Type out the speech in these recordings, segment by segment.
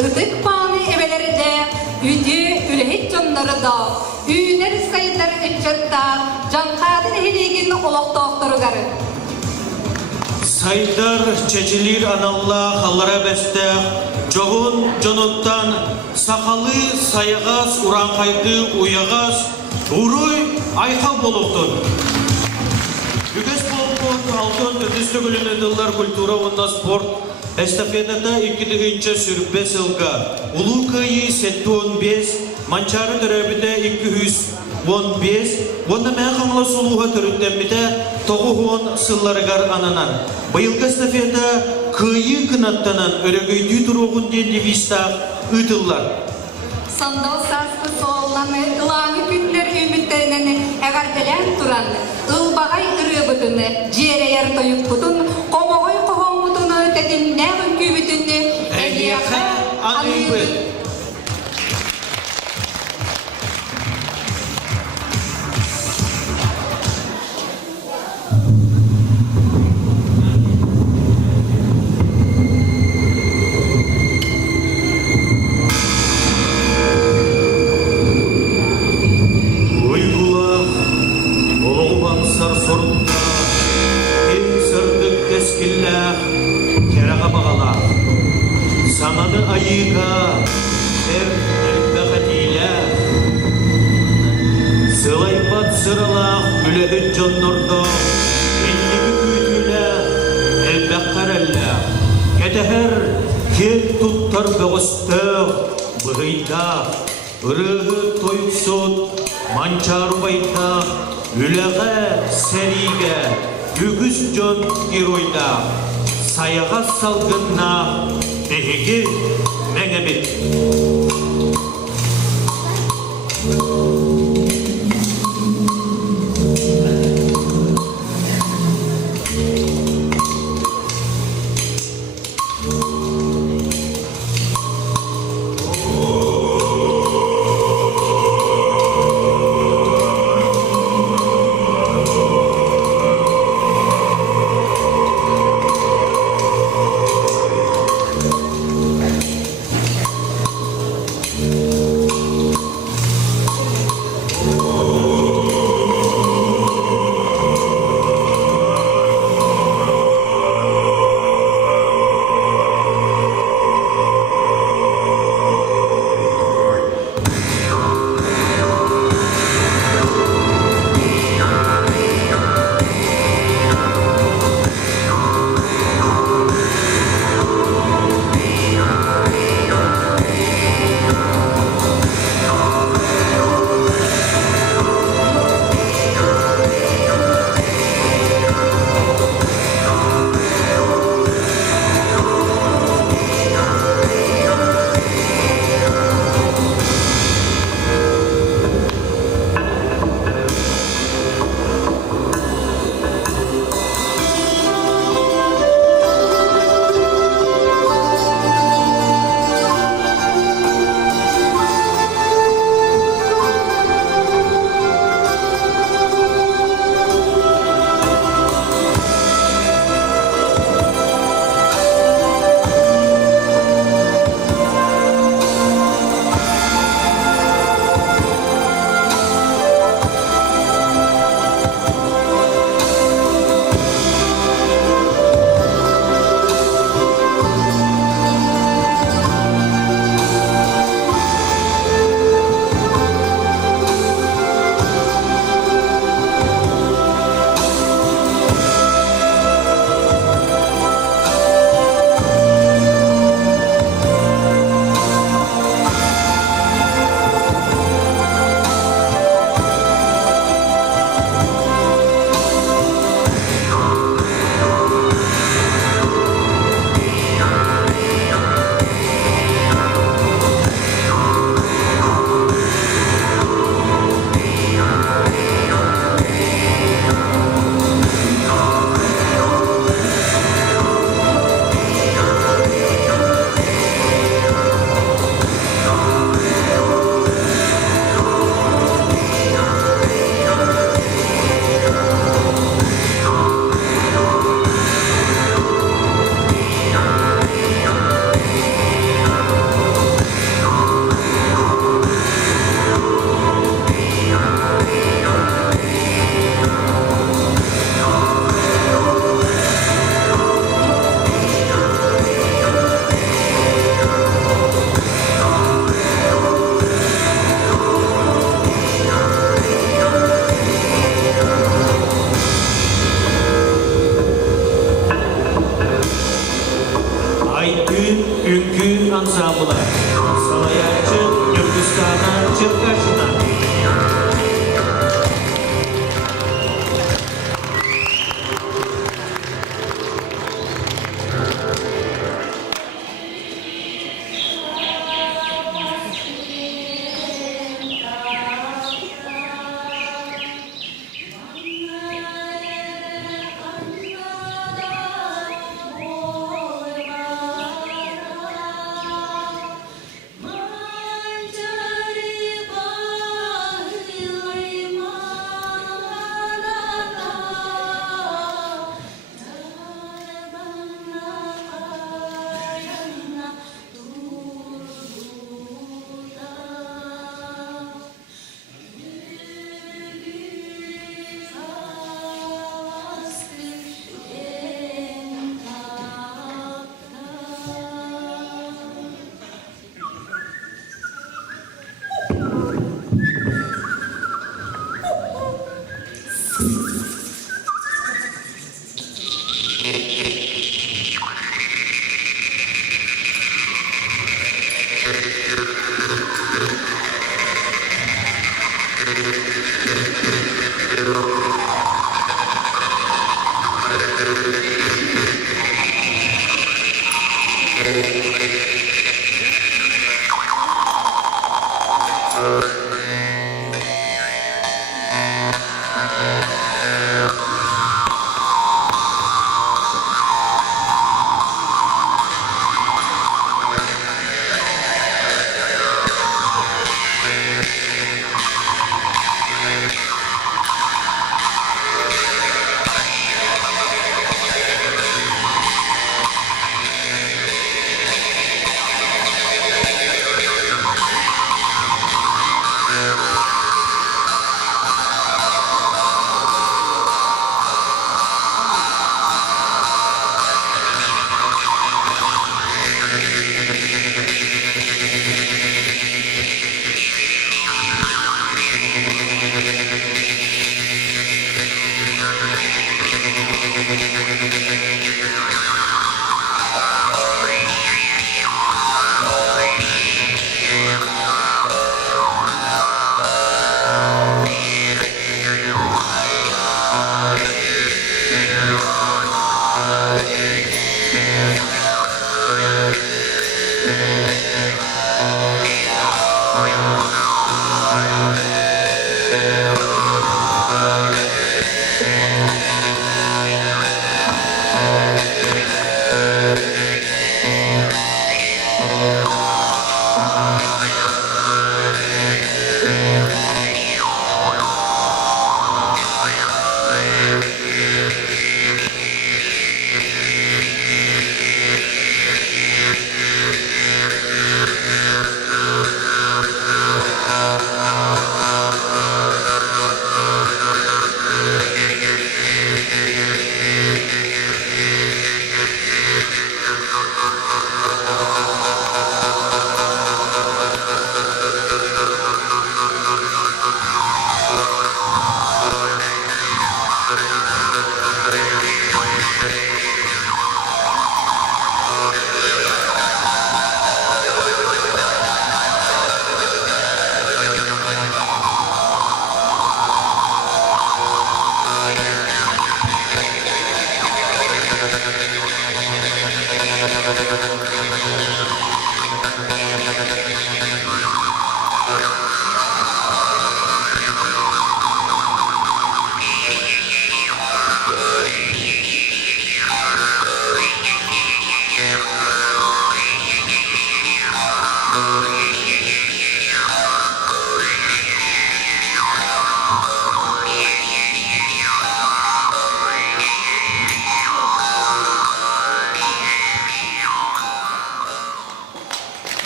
ıdık bağını eveleri de, üdü ülehit canları da, üner sayıları ücretten, cankadın heligin olak doktoru garı. Saydar çeçilir anallah hallara beste, çoğun canottan sakalı sayagaz uran kaydı uyagaz, uruy ayha boluktun. Yüges bolkun altın ödüstü gülün edillar kultura onda sport, estafetada 2. sürbe sılga, ulu kayı 715, mançarı törebide 215, onda meyhanla soluğa töründemide 9 sıllarıgar ananan. Bayılgı estafeta kıyı kınattanan örgüydü turuğun devista ıdıllar. Sandal saskı soğulanı, ılağını günler ümitlerini eğer gelen duran, ılbağay ırı bütünü, ciğere yer toyuk bütün, komoğoy kohon bütünü, dedim ne günkü bütünü, Eliyaha anıyı. Sananı ayıga, elbağatıyla Sılaybat sıralak, ülehit canlarda İnlibi büyütüyle, elbağarella Kedeher, kel tuttar bağıstı Bıhıyda, ırığı toyuksut Mançar bayda, üleğe serige Yügüz can giroyda Sayağa salgınna Ehegi mengebit. ансамблы. Салаячы Түркістана Черкашина.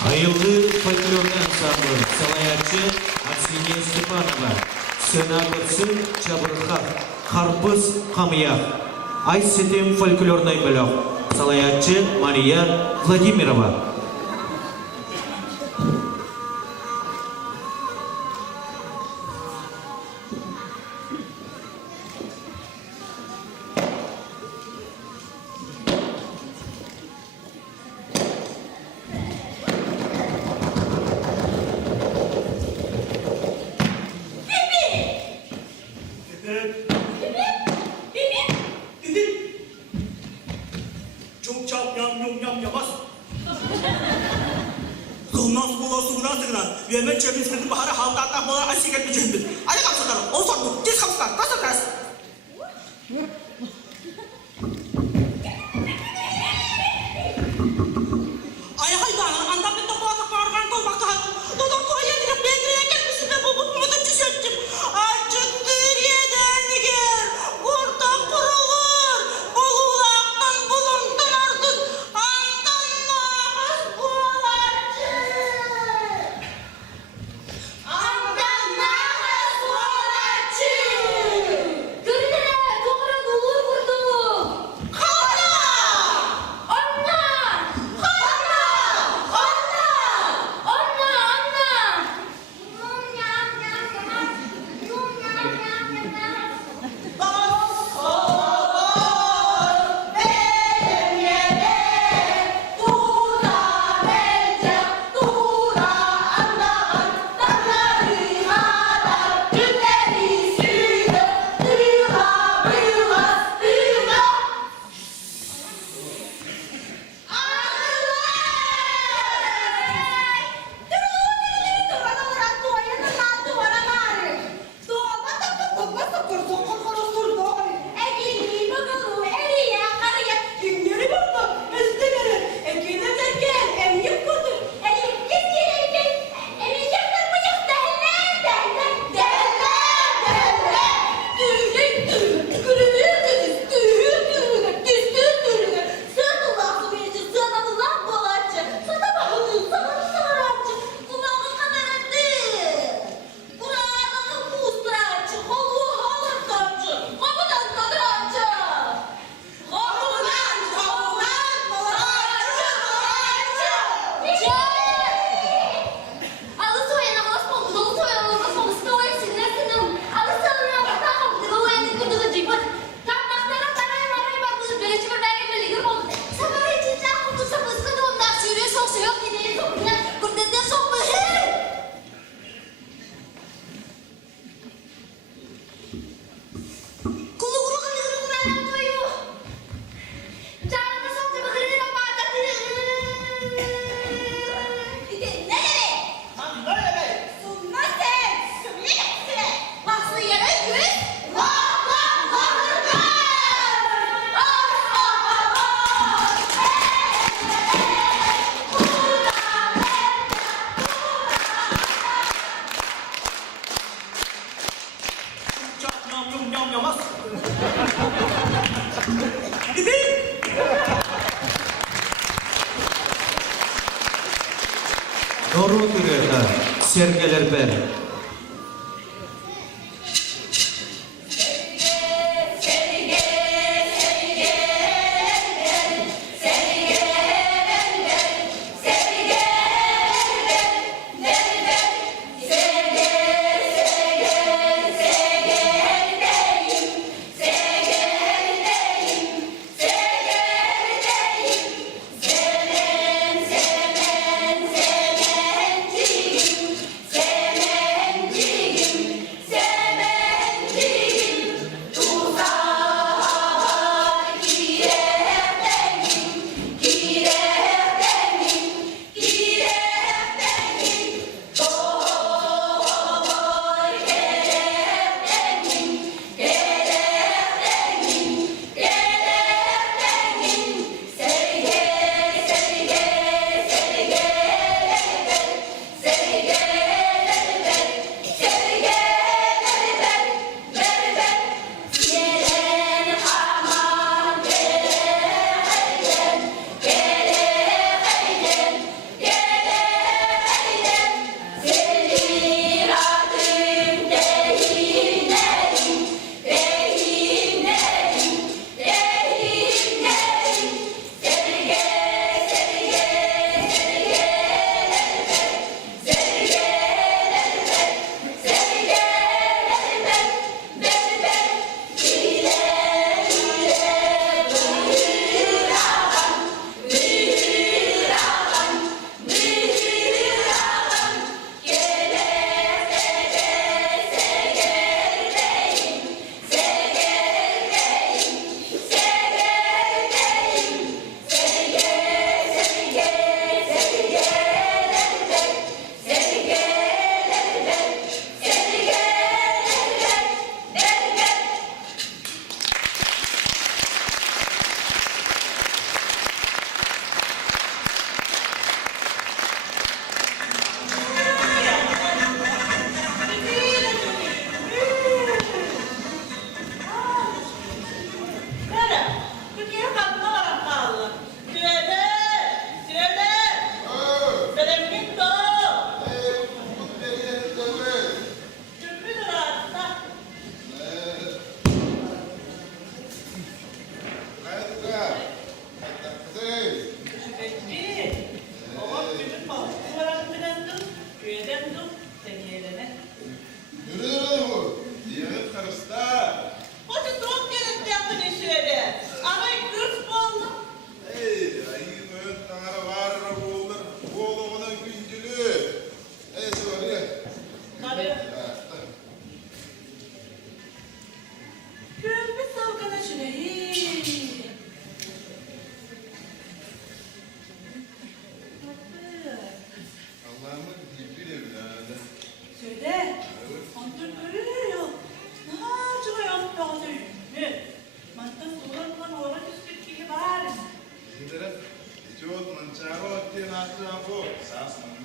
Айылды фольклорный ансамбль Салаячы Арсения Степанова, Сенагырсын Чабырхат, Харпыз Камьях, Айсетем фольклорный бөлек, Салаячы Мария Владимирова. Gomnas bulan suğuna sığınan. Yemen çöpün sırtı baharı halka atmak bolar aşık etmiş cündür. Hadi kapsatarım. O sordu. Diz kapsar. Kasar kas. Ay hayvanlar. Anda bir topu atak vargan kolbakta. Dodon koya direk bedreye gelmişsin. Ben bu mutu çüzecektim. Açıktır yeden yer. Orta kurulur. Bululaktan bulundun artık. Andan nağız bulaşır. Andan nağız bulaşır. Görünere, doğru dolu vurdu. Kanla! Anna! Anna! Anna! Anna! Anna! Yum yam yam yam. Yum yam yam yam. Benim yere Dura bence Dura andan Dağları haram Günleri sürü Dura bıyılmaz Dura Yom yomaz. Doğru türüyorlar. Sergeler ber. Semen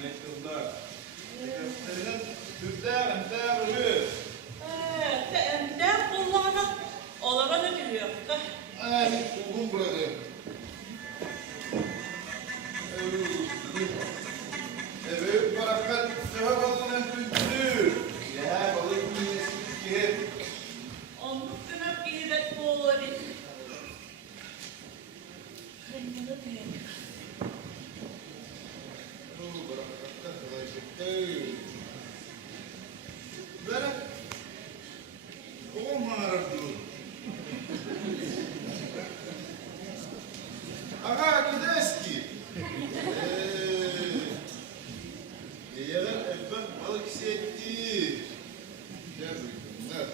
mektuplar. Defterinin tüpler. Ender kullanıp olarak ödülüyor. Ay, buldum burada. Evet, barakat, cevap alın kültür. Ya, balık yiyesi ki. Onun günah giyiret bu olur. Kendine de. Barakatta kolay çıktı. Böyle, o mağarardı. Aga, gideski. Yeğen efendim balık setti. Ne bunlar?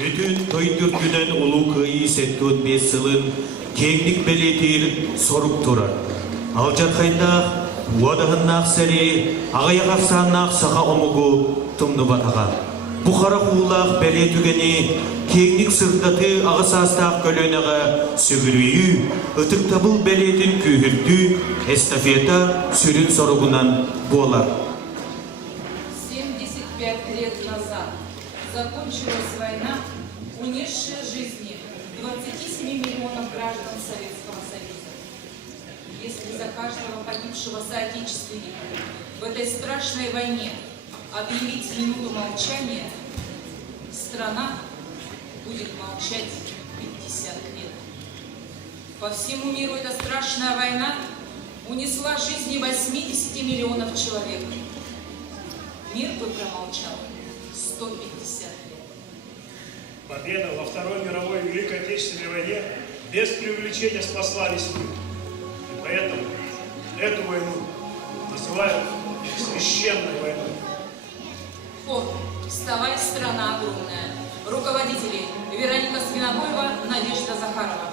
Bütün toydurtünen ulu kıyı 85 yılın kenglik beletir sorup turar. Aljatkayda vadahınnak seri, ağayak aksannak sağa omugu tımdı batağa. Bu kara kuğulak bele tügeni kenglik sırtlatı ağısastaq kölöneğe sögürüyü, ıtık tabıl beletin kühürtü, estafeta sürün sorugunan bolar. 75 лет назад закончилась война, унесшая жизни 27 миллионов граждан Советского Союза. Если за каждого погибшего соотечественника в этой страшной войне объявить минуту молчания, страна будет молчать 50 лет. По всему миру эта страшная война унесла жизни 80 миллионов человек. Мир бы промолчал 150 лет. Победа во Второй мировой Великой Отечественной войне без преувеличения спасла весь мир. И поэтому эту войну называют священной войной. Хор, вставай, страна огромная. Руководители Вероника Свинобоева, Надежда Захарова.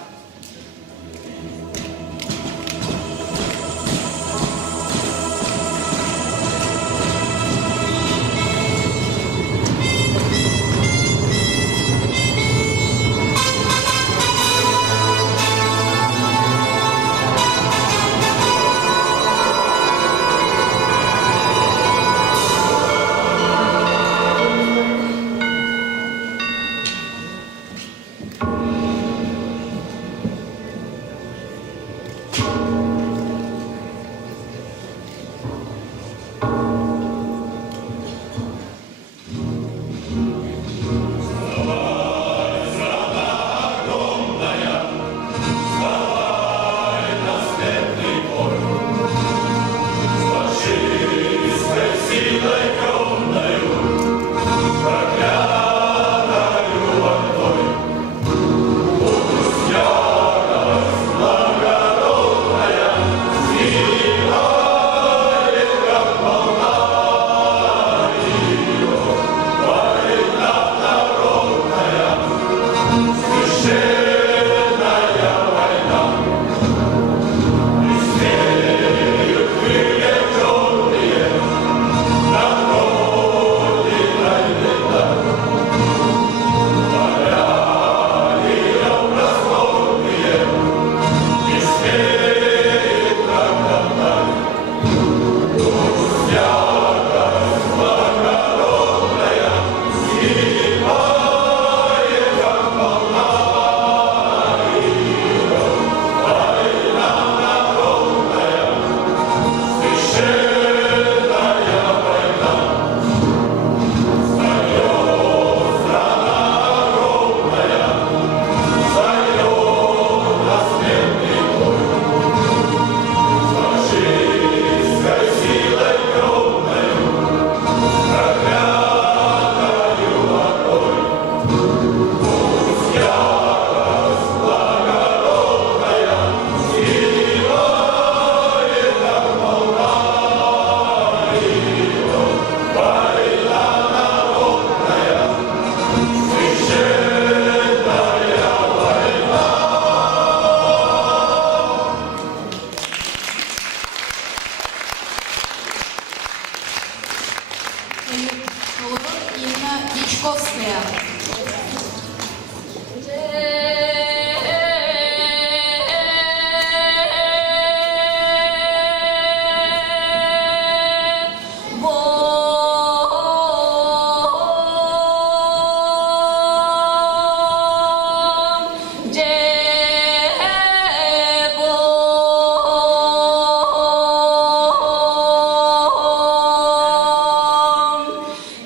Инна Дичковская.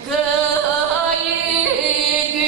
Кайы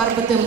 бар бітім.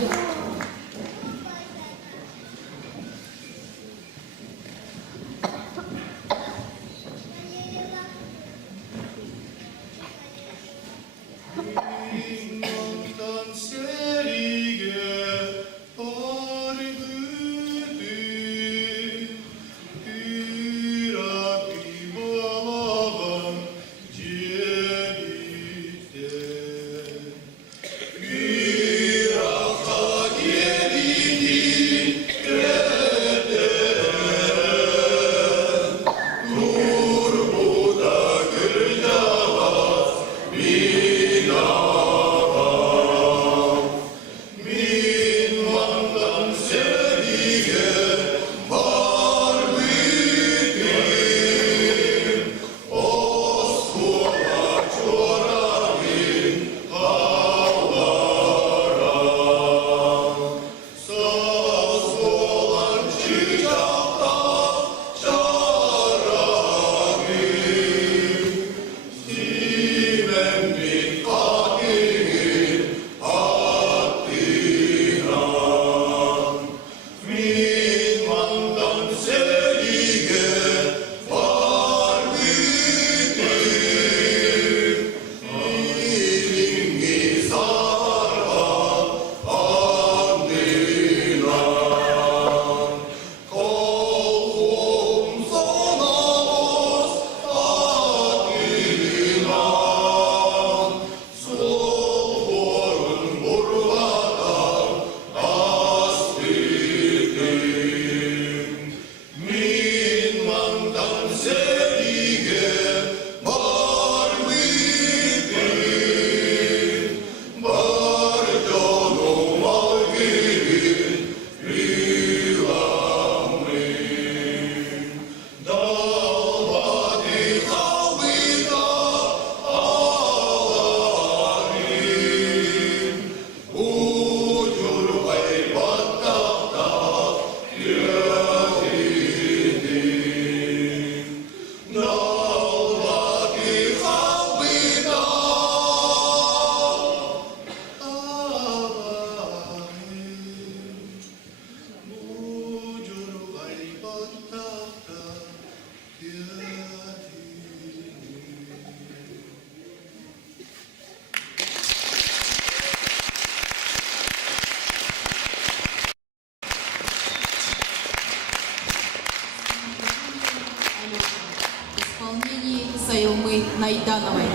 В исполнении Саилмы Найдановой.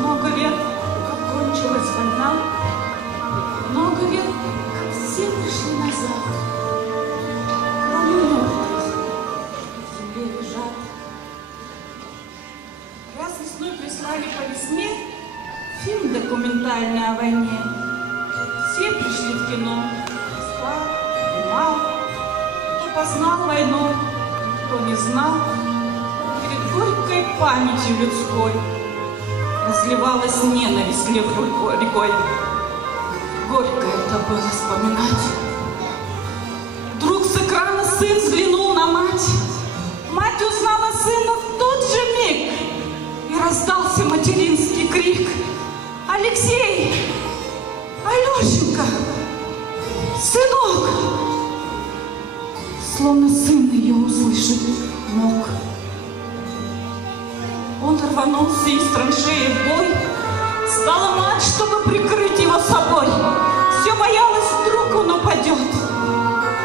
Много лет, как кончилась война, много лет, как все пришли назад. Кроме мертвых в земле лежат. Раз весной прислали по весне фильм документальный о войне. Все пришли в кино, стар и мал. Кто познал войну, кто не знал. Перед горькой памятью людской разливалась ненависть рекой. Горько это было вспоминать. Вдруг с экрана сын взглянул на мать. Мать узнала сына в тот же миг. И раздался материнский крик: «Алексей! Алешенька! Сынок!» Словно сын ее услышать мог. Он рванулся из траншеи в бой. Стала мать, чтобы прикрыть его собой. Все боялась, вдруг он упадет.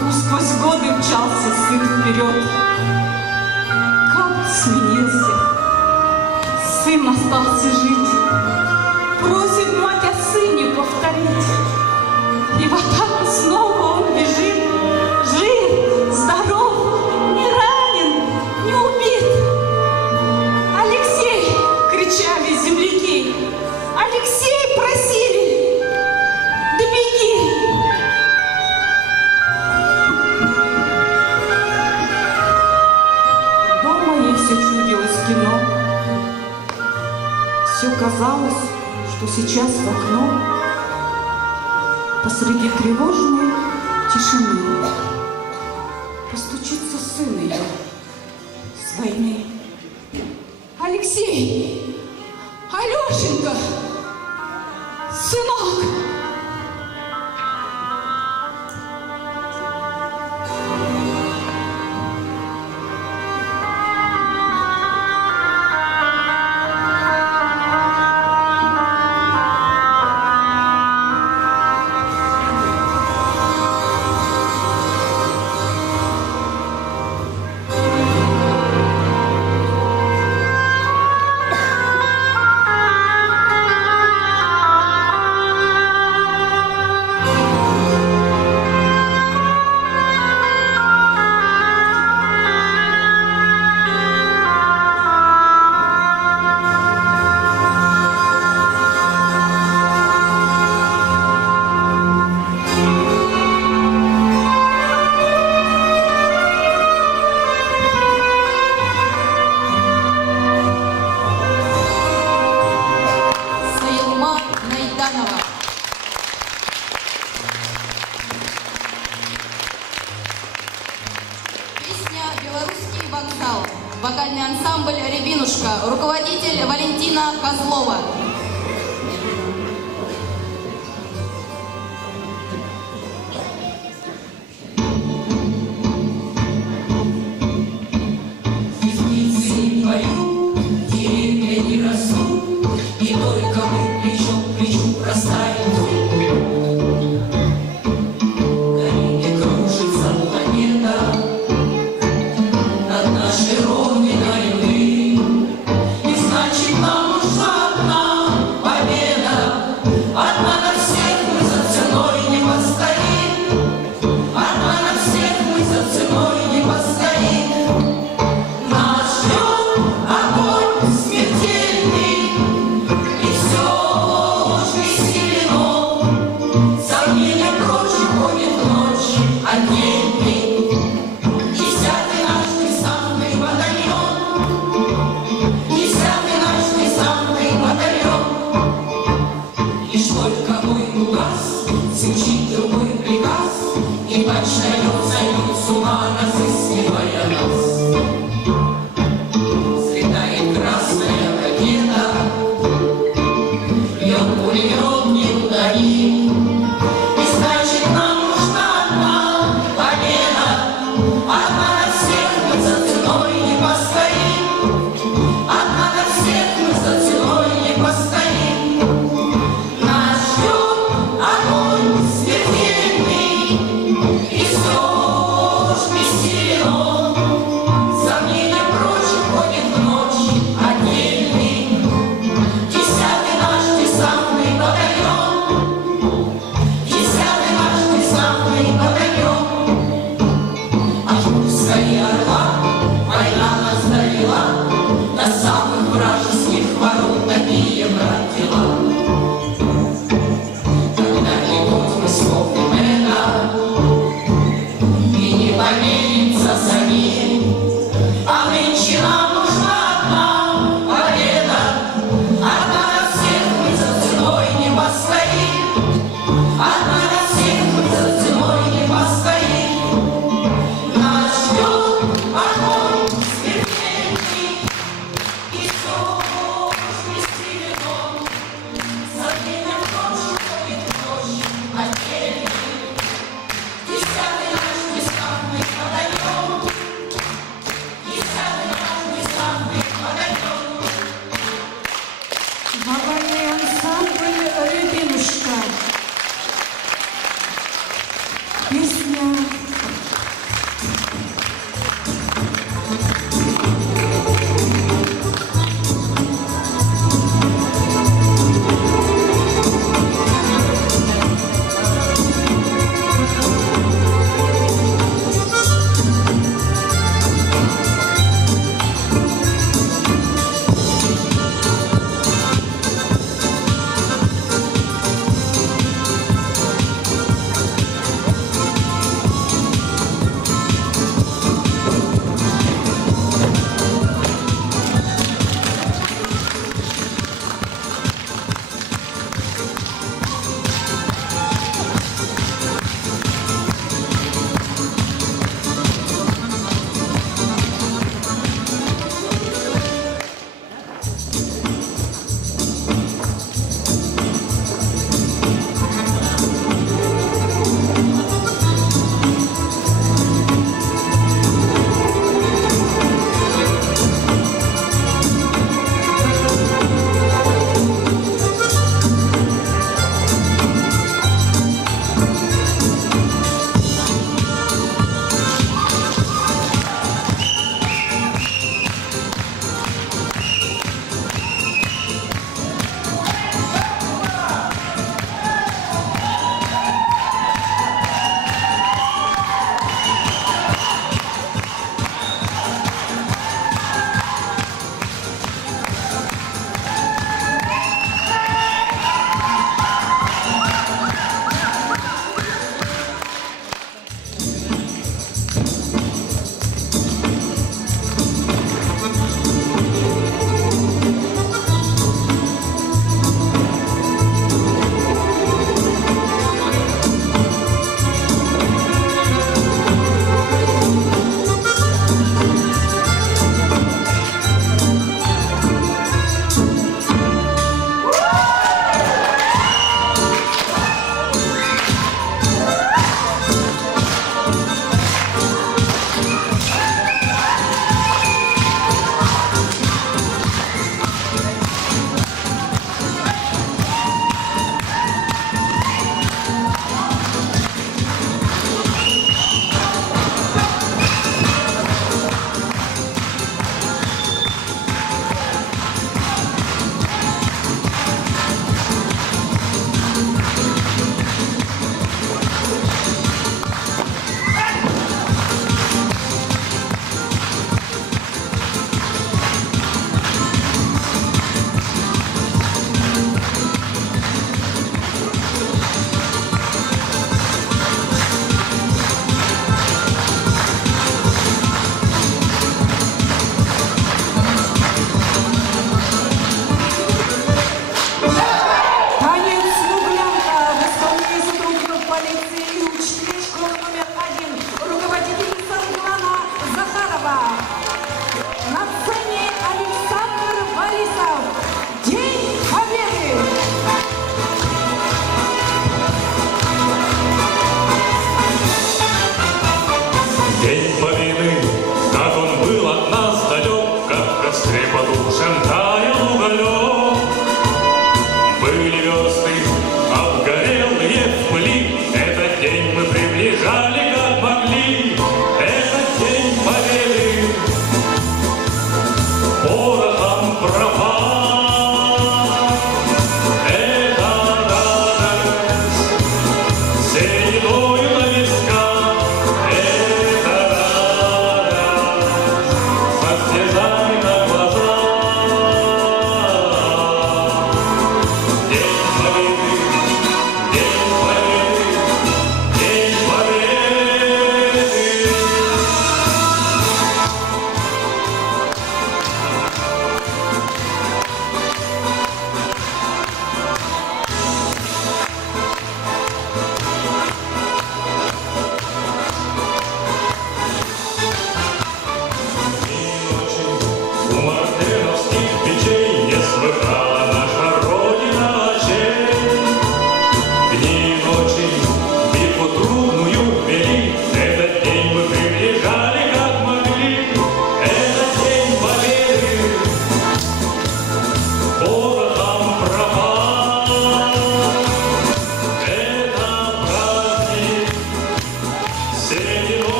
Но сквозь годы мчался сын вперед. Как сменился. Сын остался жить. Просит мать о сыне повторить. И в атаку снова он бежит. Жив, здоров, не ранен, не убит. «Алексей!» — кричали земляки. «Алексей, прости!» что сейчас в окно посреди тревожной тишины постучится сын ее с войны. Алексей! Алешенька! Сынок! Сайылма Найданова. Песня «Белорусский вокзал». Вокальный ансамбль «Рябинушка». Руководитель Валентина Козлова. За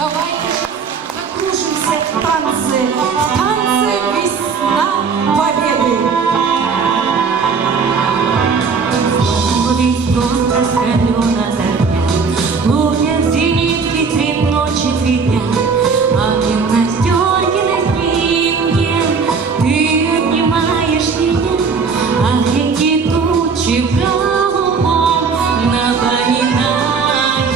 Давайте же закружимся в танце «Весна Победы». Весь город раскален ото дня, лунят зенитки 3 ночи 3 дня, а в гимнастерке на снимке ты обнимаешь меня, а эти тучи в голубом напоминают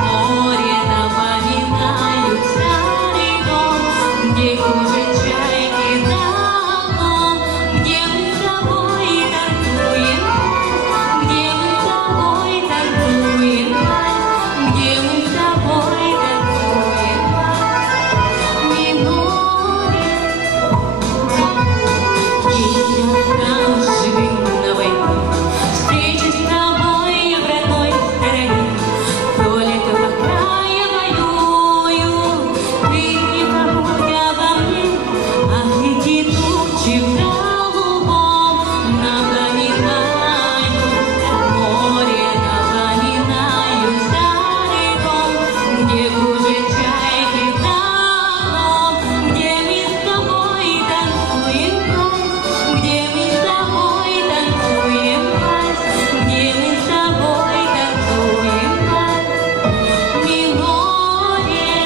море, напоминают старый дом, где кружат чайки давно, где мы с тобой танцуем. Где мы с тобой танцуем, где мы с тобой танцуем, миноре. И я живым на войне, встречусь с тобой я в родной стороне. Только пока я воюю, ты не забудь обо мне, а эти тучи в голубом напоминают море, напоминаю старый дом, где кружат чайки давно, где мы с тобой танцуем вальс, где мы с тобой танцуем вальс, где мы с тобой танцуем вальс, миноре,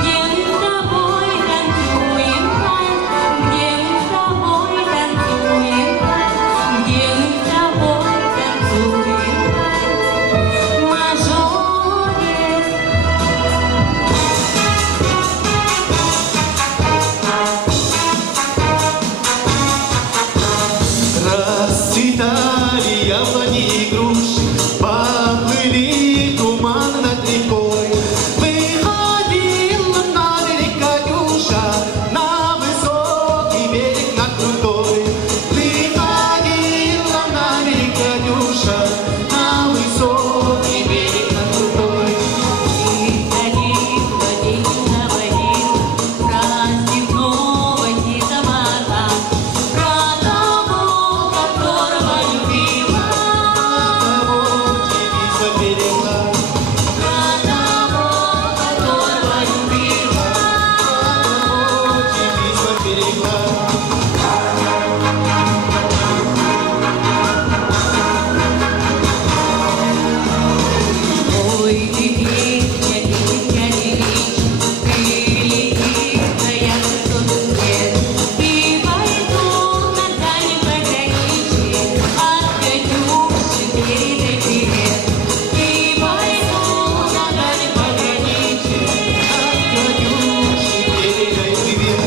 где мы с тобой танцуем вальс, где мы с тобой танцуем вальс, где мы с тобой танцуем вальс, мажоре. Расцветали яблони и груши, поплыли туман над рекой. Выходила на берег Катюша, на высокий берег, на крутой. Выходила на берег Катюша, на высокий берег, на крутой. И ходил, водил, про степного сизого, про того, которого любила, Того девица берегла, про того, которого любила. того девица берегла. Ой, ты песня, девичья, ты летишь, да я высокий свет. Ты пойду на дальнем пограничье, от Катюши передай привет. Ты пойду на дальнем пограничье, Катюши, передай привет.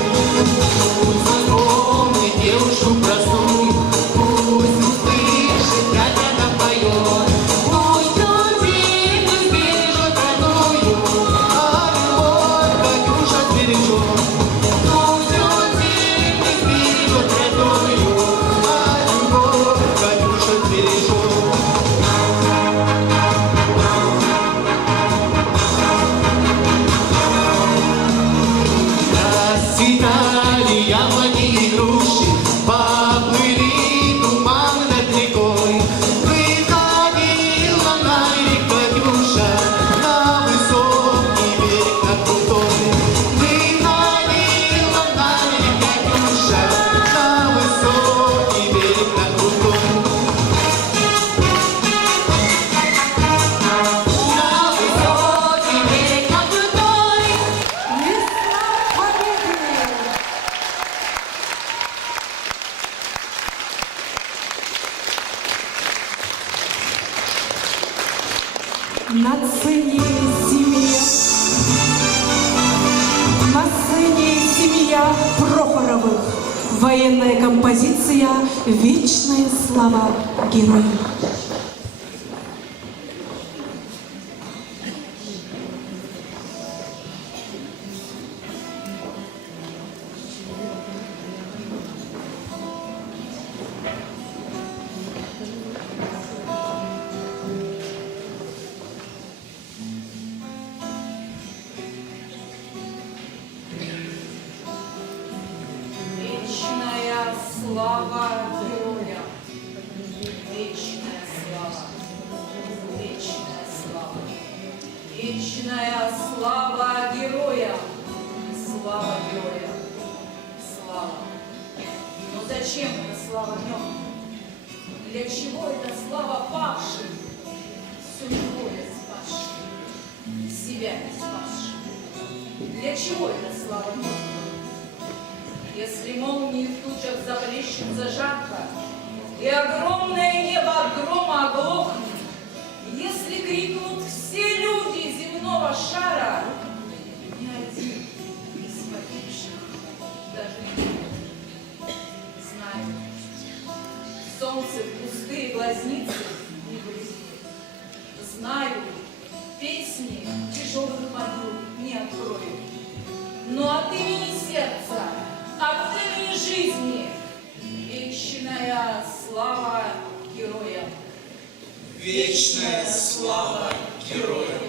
Пусть запомни девушку простую, пусть услышит, как она поет. пусть он землю бережет родную, А любовь Катюша сбережет. пусть он землю бережет родную. А любовь Катюша сбережет. Расцветали яблони и груши, поплыли туман над рекой. Выходила на берег Катюша, на высокий берег, на крутой. Выходила на берег Катюша, на высокий берег, на крутой. На высокий берег, на крутой. «Весна Победы». На сцене семья Прохоровых. Военная композиция «Вечная слава героям». Вечная слава героям. Вечная слава. Вечная слава. Вечная слава. Слава героям! Слава героям! Слава! Но зачем эта слава днем? Для чего эта слава павшим? Все живое спасшим, себя не спасшим. Для чего эта слава днем? Если молнии в тучах заплещется жарко, и огромное небо от грома оглохнет, если крикнут все люди земного шара, ни один из погибших даже не знаю. Солнце в пустые глазницы не блестит. Знаю, песни тяжелых могил не открою. Но от имени сердца, от имени жизни, вечная слава героям. Вечная слава героям.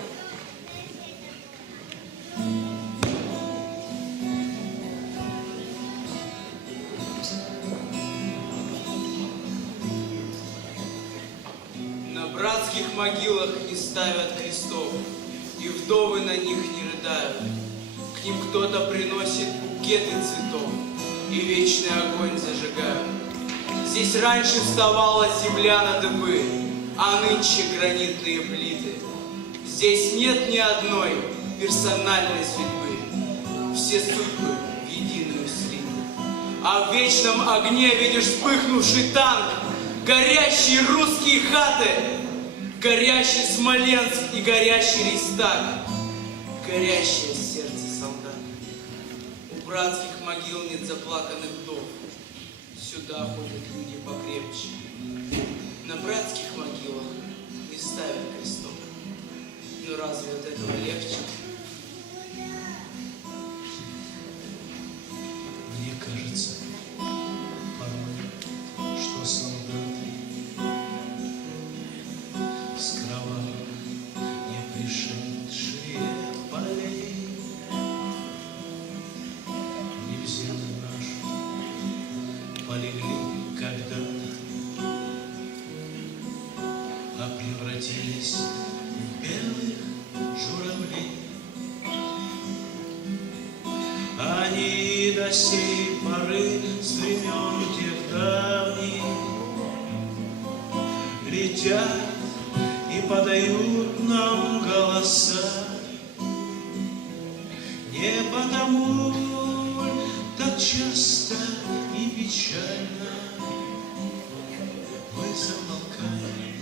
На братских могилах не ставят крестов, и вдовы на них не рыдают. К ним кто-то приносит букеты цветов, и вечный огонь зажигают. Здесь раньше вставала земля на дыбы, а нынче гранитные плиты. Здесь нет ни одной персональной судьбы, все судьбы в единую слиты. А в вечном огне видишь вспыхнувший танк, горящие русские хаты, горящий Смоленск и горящий Рейхстаг, горящее сердце солдат. У братских могил нет заплаканных вдов, сюда ходят люди покрепче. На братских могилах не ставят крестов. Но разве от этого легче? Мне кажется, порой, что солдаты с кровавых не пришедшие полей не взяли нашу, полегли когда-то, а превратились в белых журавлей. Они до сей поры с времен тех давних летят и подают нам голоса. Не потому так часто и печально мы замолкаем,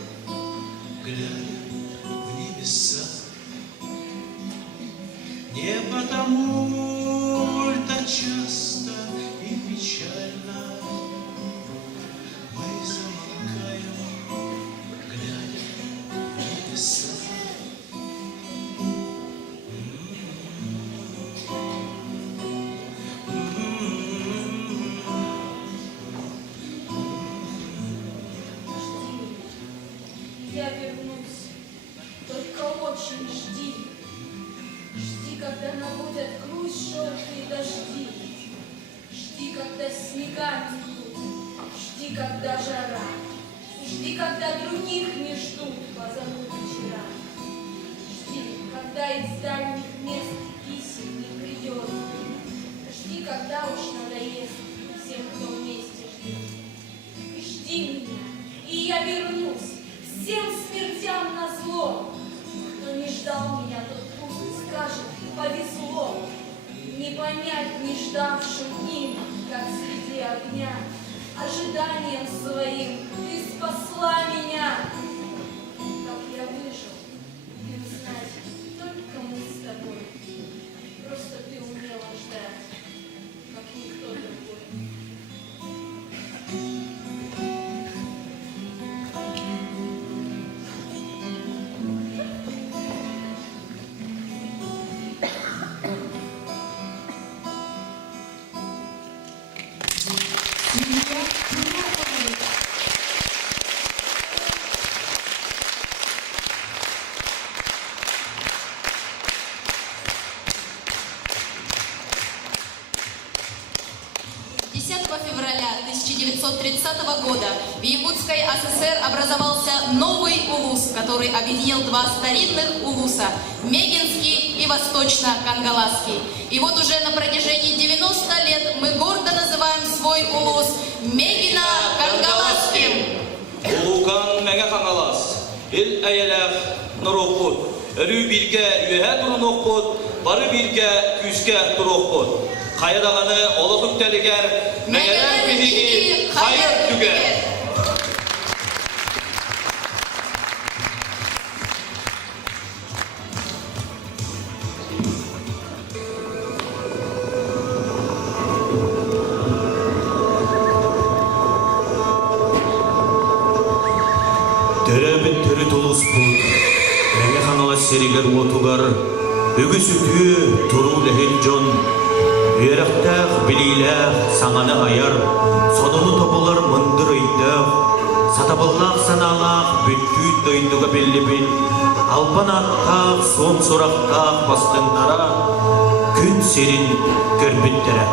глядя в небеса. Не потому так часто и печально мы замолкаем, глядя в небеса. Я вернусь, только очень жди. Жди, когда набудят грусть желтые дожди. Жди, когда снега метут. Жди, когда жара. Жди, когда других не ждут, позовут вечера. Жди, когда из дальних мест писем не придет. Жди, когда уж надоест всем, кто вместе ждет. Жди меня, и я вернусь. Всем смертям назло. Кто не ждал меня, тот пусть скажет, повезло. Не понять не ждавшим им, как среди огня, ожиданием своим ты спасла меня. Как я выжил, и узнать только мы с тобой. Просто ты умела ждать, как никто другой. Февраля 1930 года в Якутской ССР образовался новый улус, который объединил два старинных улуса – Мегинский и Восточно-Кангаласский. И вот уже на протяжении 90 лет мы гордо называем свой улус Мегино-Кангаласским. Улукан мәгә қаңалас, ел әйеләк нұрықпұд, өрі бірге үйе тұрынықпұд, бары бірге күзге тұрықпұд. Қайырағаны олы түктелігер, мәгәләр бігігі қайыр түгер. Төрәбін түрі тұлыс бұл, мәге қанала серігер отуғар, үгісіті тұру ләхел жон, үйерақтақ білейләқ саңаны аяр, содыны топылар мындыр үйдәқ, сатабыллақ саналақ бүттүйт дойындығы беллебін, алпан аттақ, сон сорақтақ бастыңдара, күн серін көрбіттірі.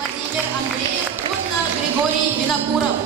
Владимир Андреев, Конна Григорий Винокуров.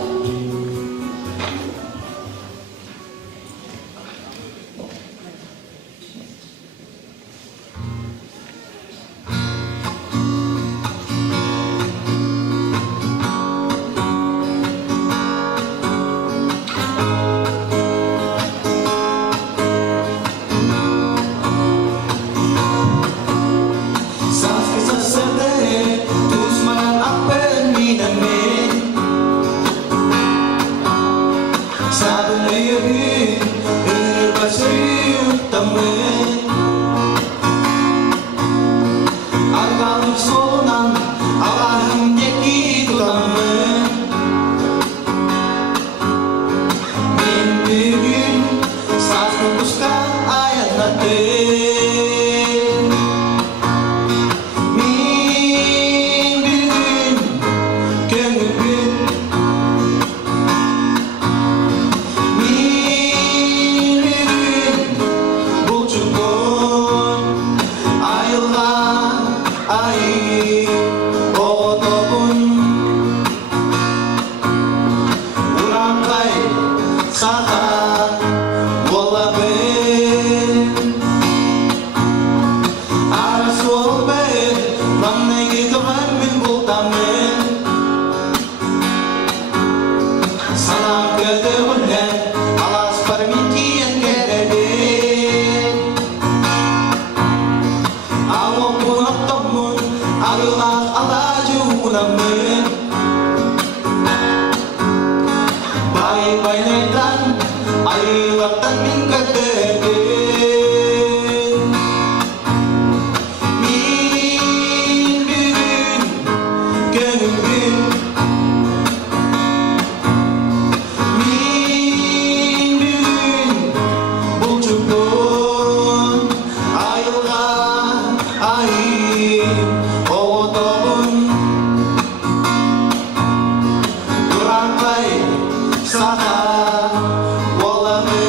Аядан мин көтөдүм Мин бүгүн көңүлгүн Мин бүгүн булчуктун айылган айым оотогун Туракай саха боламын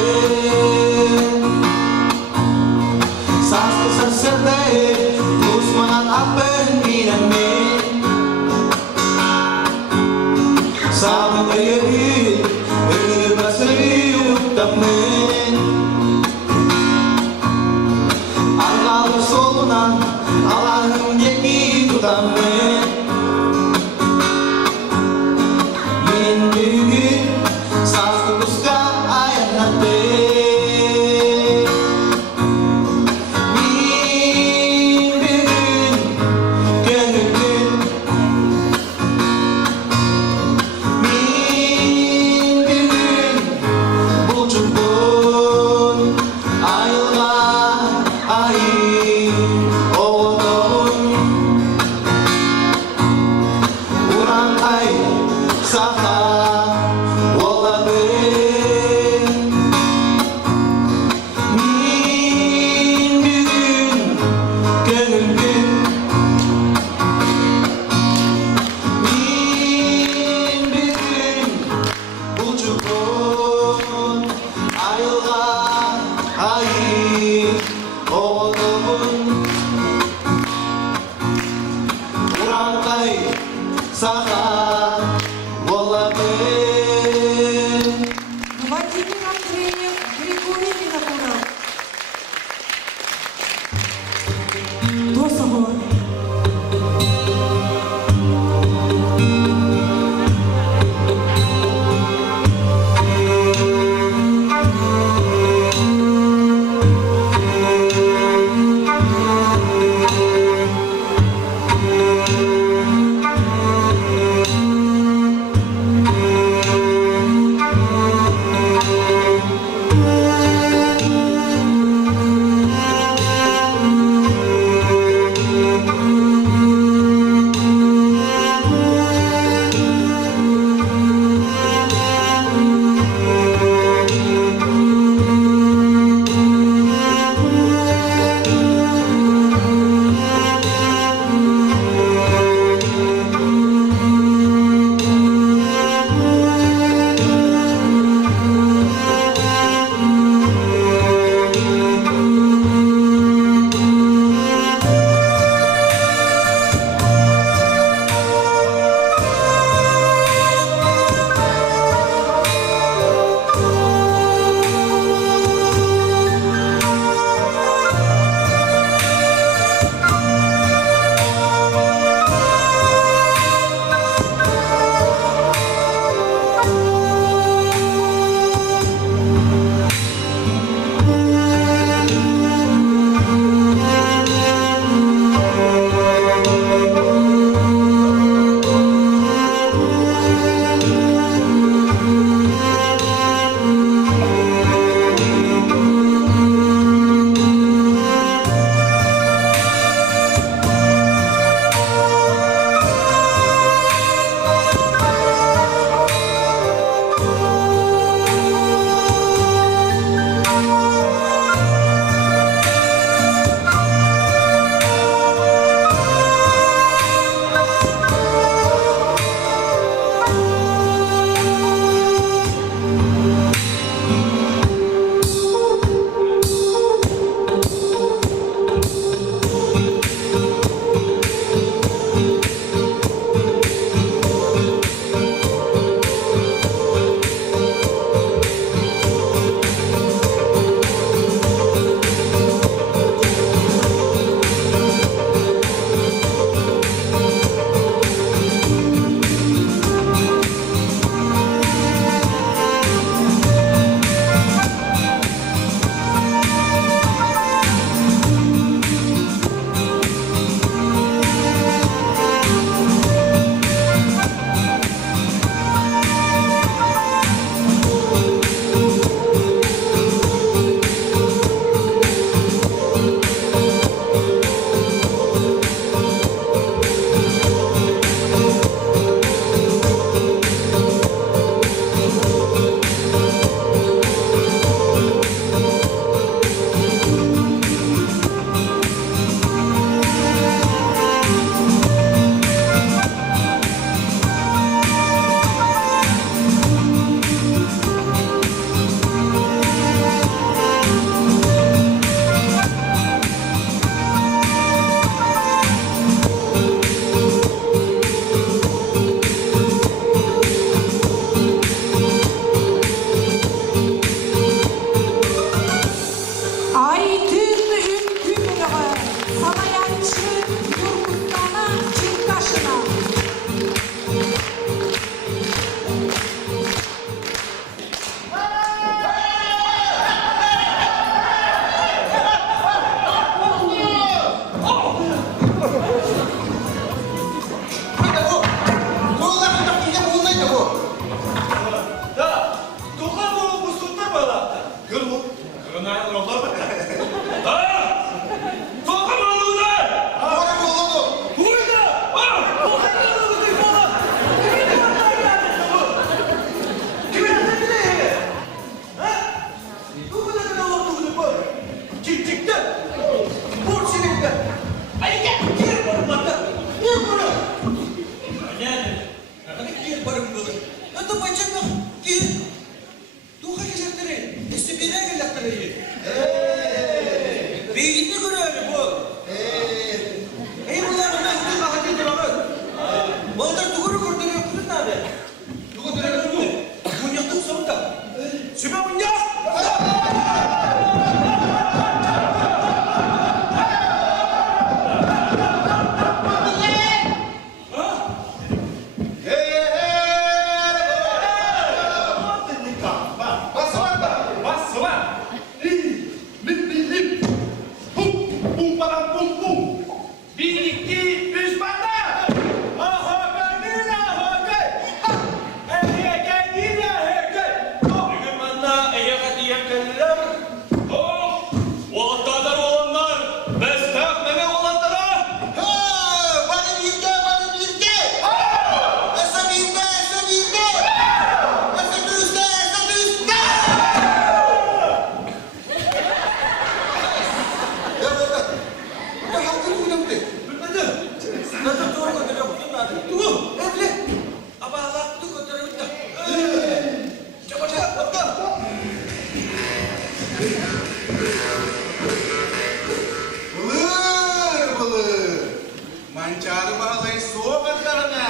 Mancarı bağlayın soğuklarına.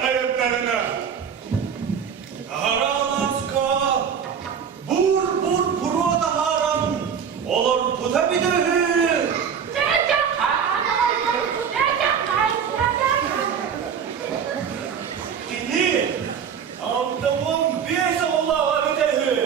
Kayıplarına. Haramazka. Bur burada haram. Olur bu da bir döhü. Gidi. Aldığım bir Allah var bir döhü.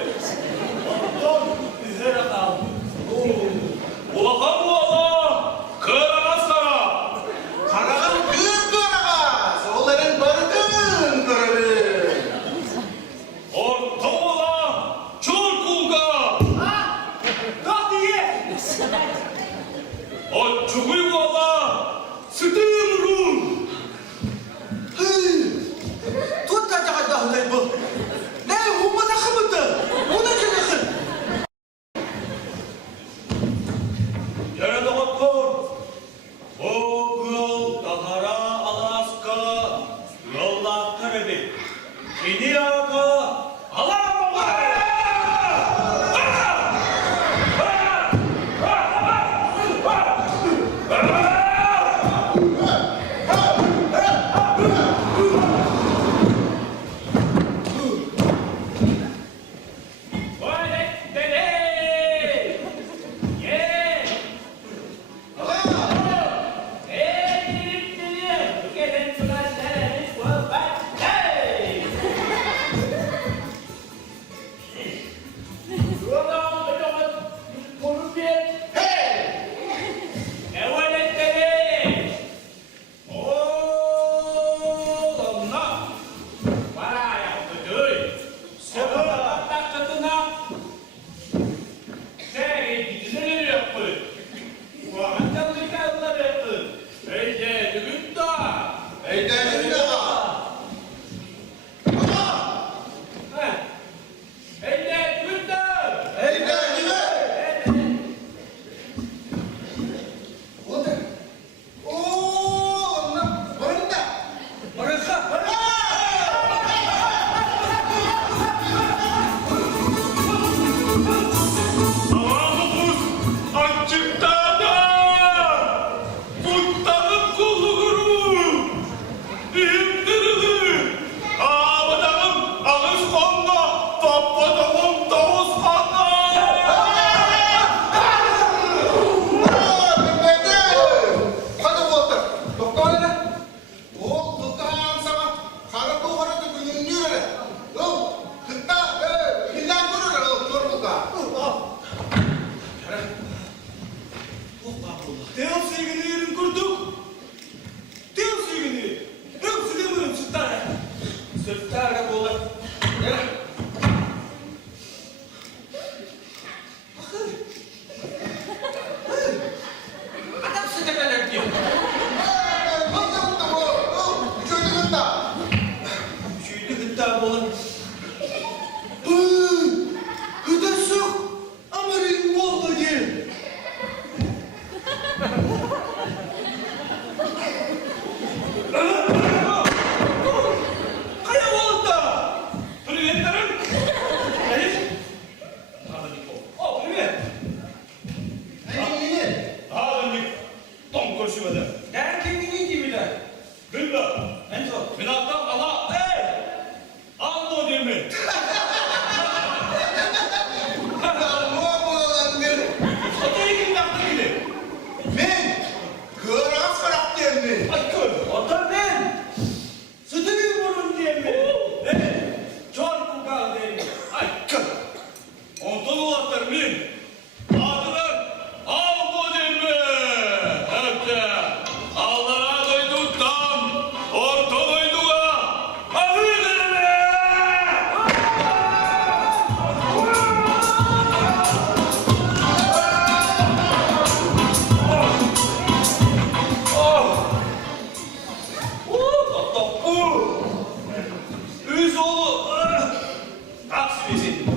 Min. Adılar. Al bu dilme. Öpte. Allah'a doyduktan. Orta doyduğa. Ahırlarına. Üz oğlu. Aksi bizim.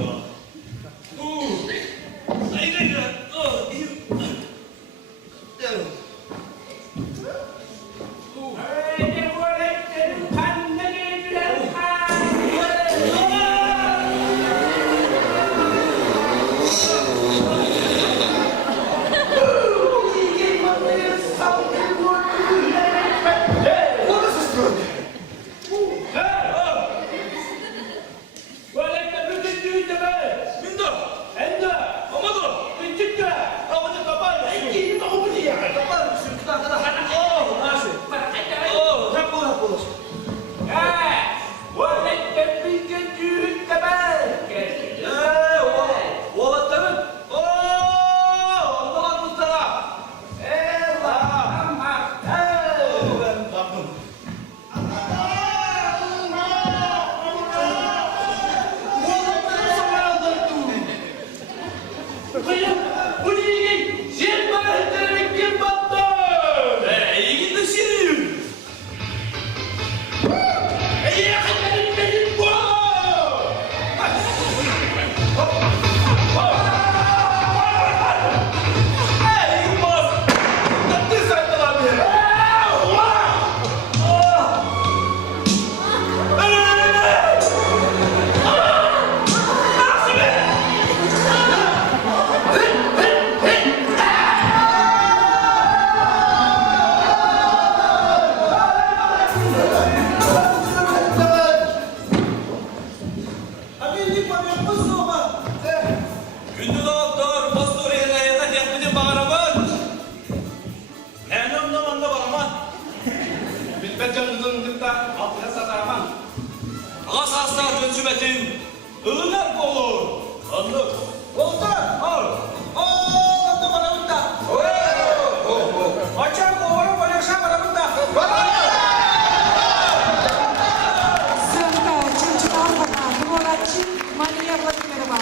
Съемка чемпионата Дворачин Мария Владимирова.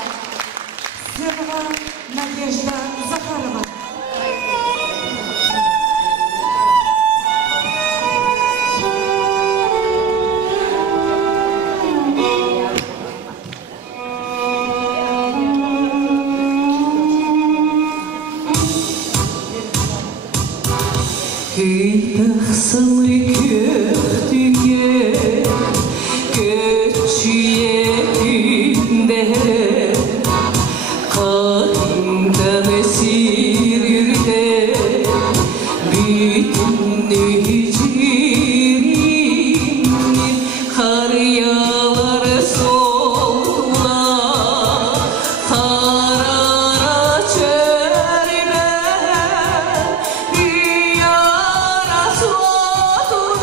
Серова Надежда Захарова. Тахсаны көктүге көчүйетинде канданы сирирде бүтүнү жиринин карыялары солтула карара чөриме Thank you.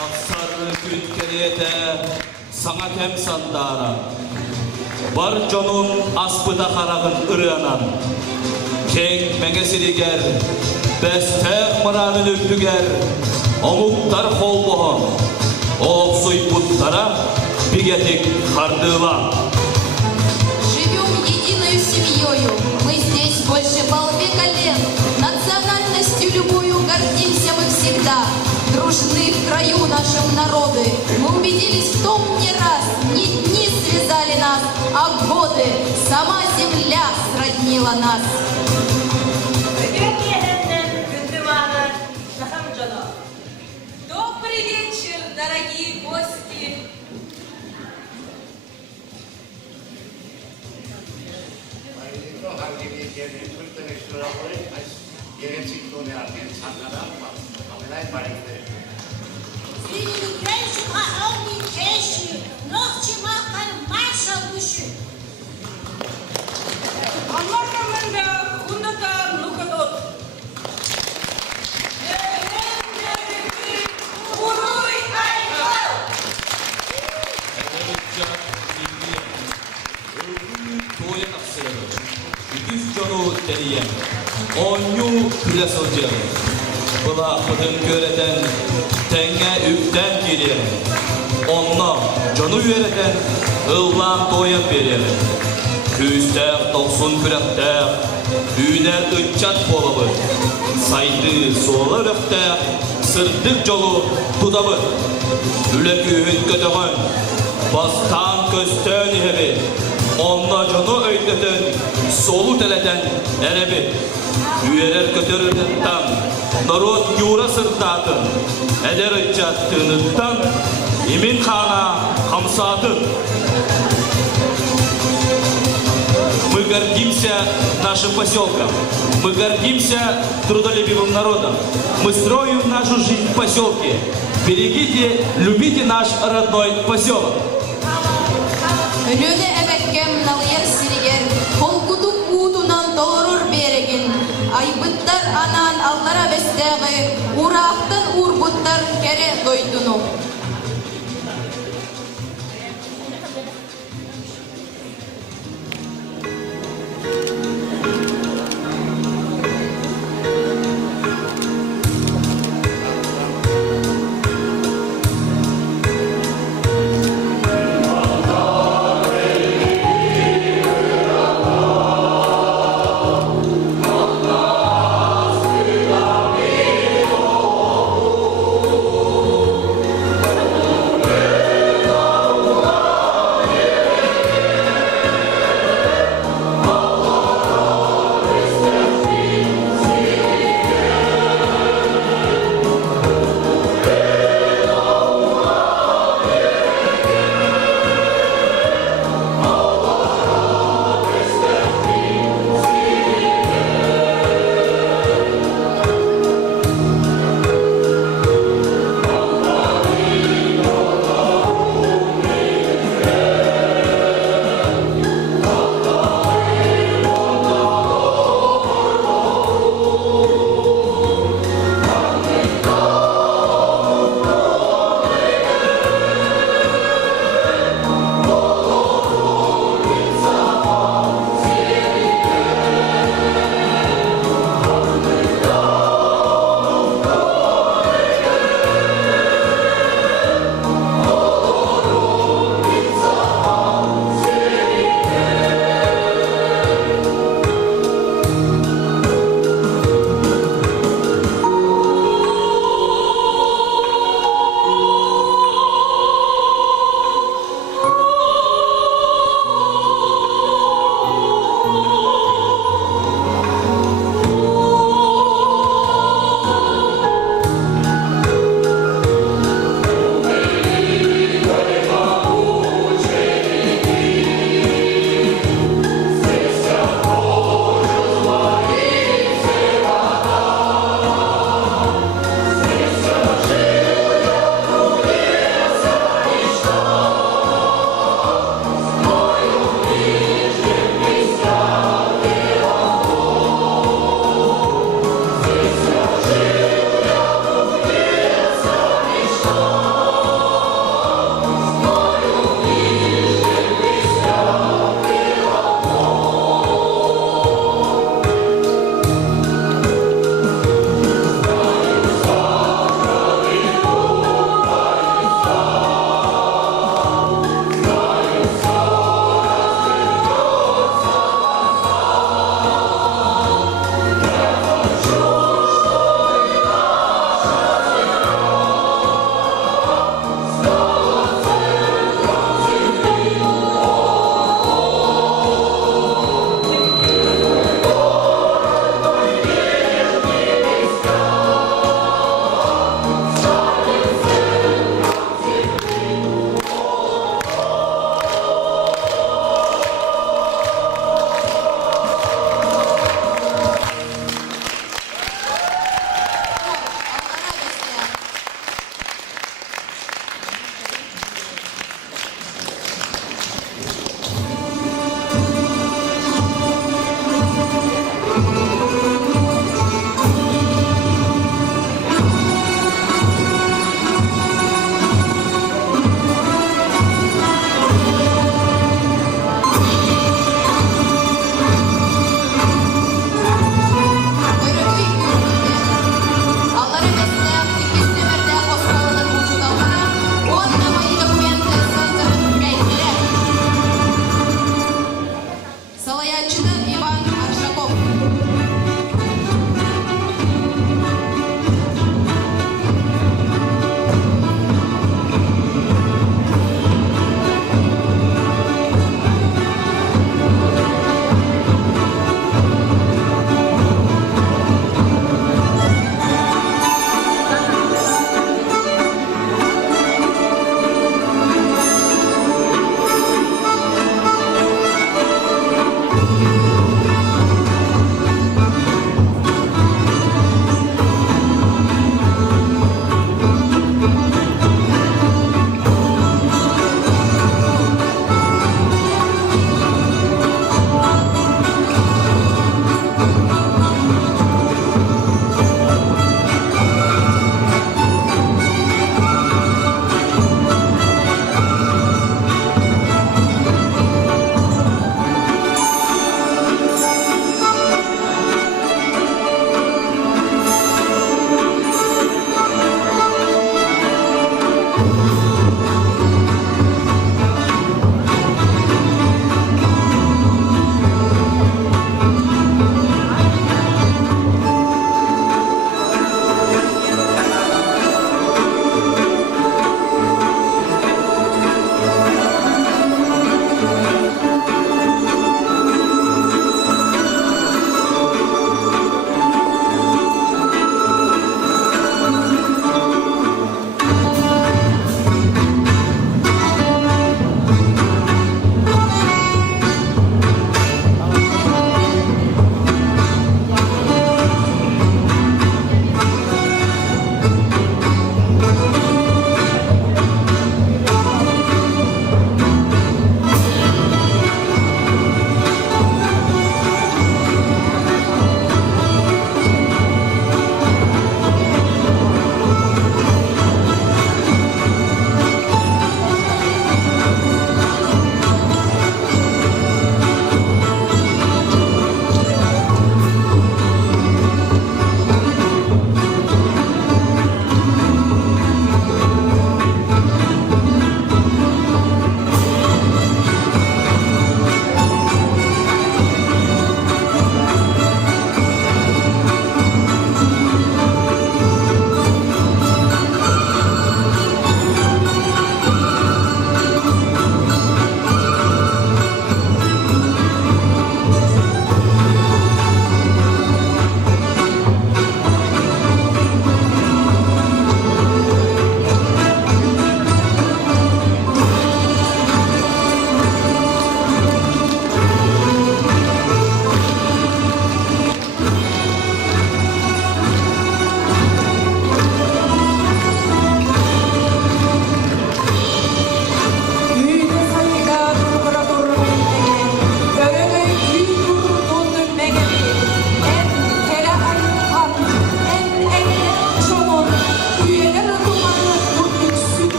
Sarı gün kelete sana tem sandara. Var jonun aspıda karagın ırıanan. Keng mengesiliger, bestek mıranın öptüger. Omuktar kol boğan. Oğupsuy buttara bigetik kardığıla. Живем единой семьёю, мы здесь больше полвека лет. Национальностью любую гордимся мы всегда. Дружны в краю нашем народы. Мы убедились в том не раз. Не дни связали нас, а годы. Сама земля сроднила нас. Добрый вечер, дорогие гости! Onyu küle sılcı. Bula kudum göreten tenge üpten gelir. Onunla canı yöreten ıllan doyup verir. Küstek, doksun kürektek, üner ıtçat bolubu. Saydı soğulu röktek, sırdık jolu tudabı. Ülekühün kötüğün, bastan köstön hebi. Onunla canı öydeten, solu teleten erebi. Üyeler kötürürden narod yura sırdatın. Eder ıtçattığınızdan imin khana хамсатын. Мы гордимся нашим поселком. Мы гордимся трудолюбивым народом. Мы строим нашу жизнь в поселке. Берегите, любите наш родной поселок. Ölüne emekkем nalyer siriger, kolkutuk utunan doğurur beregin. Aybıttar anan allara besteği, uraqtan urbuttar kere doydunu.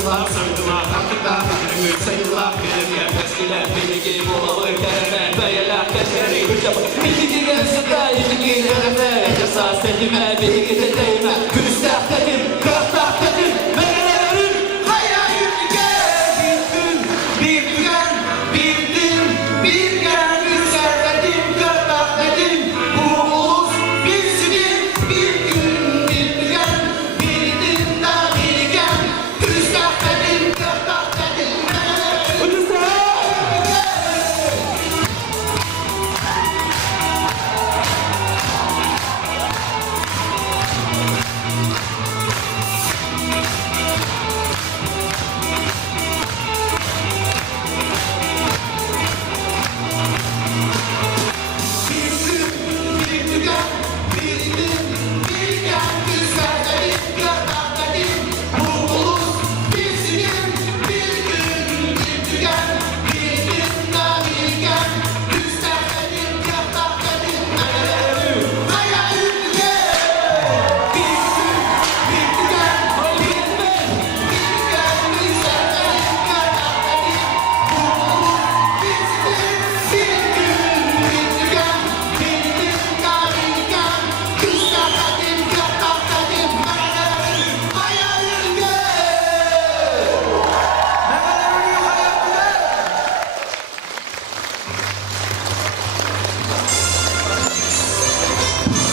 sayılar saydılar Artıklar birbirine sayılar Birbirine Eskiler bilgi bulalı kereme Beyeler keşkeri Bilgi gelsinler ilgi kereme Esas edime bilgi dedeyime Küstah dedim, kırtak dedim Menelerim Hayal bir gün, bir gün, bir gen güzelledim, görmekledim. Bu ulus bizdir, bir gün, bir gün, bir gün da bir gen. Güzelledim, görmekledim.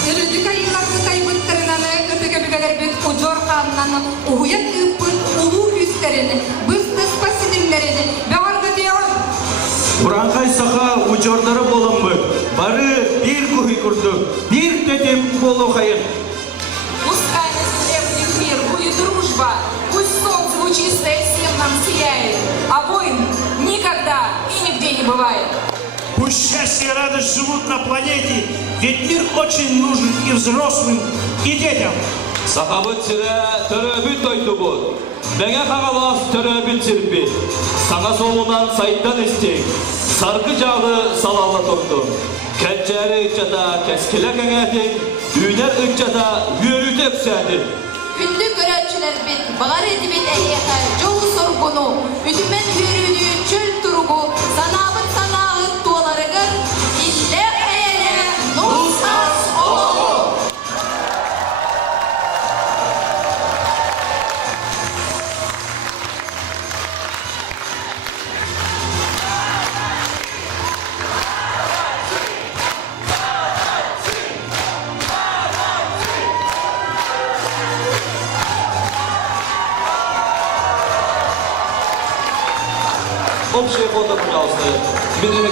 Ürüdük ayılarını kaybıttırınanı, öteki bügeler büyük ucor kanunanı, uhuyan ıppın, ulu üstlerini, bıstıs pasidillerini, bağırgı diyor. Burankay saha ucordары болымбы. Бары bir kuhi kurdu. Bir tetim bolu hayır. Пускай на земле будет мир, будет дружба. Пусть солнце лучистое всем нам сияет. А войн никогда и нигде не бывает. Пусть счастье и радость живут на планете, ведь мир очень нужен и взрослым, и детям. Sahabı tire töröbüt oydu bu. Bana kağalas töröbüt çirpi. Sana solundan sayttan istek. Sarkı cağı salalla tordu. Kenceri ıçata keskile gengedin. Düğner ıçata yürütep sendin. Күндү көрөчүлөр бит багар эдибит эхе жол соргуну үдүмен хүрүнү чөл туругу санабыт санагыт туаларыгыр илле эйле нусас олу. Общее фото, пожалуйста. Тебе две на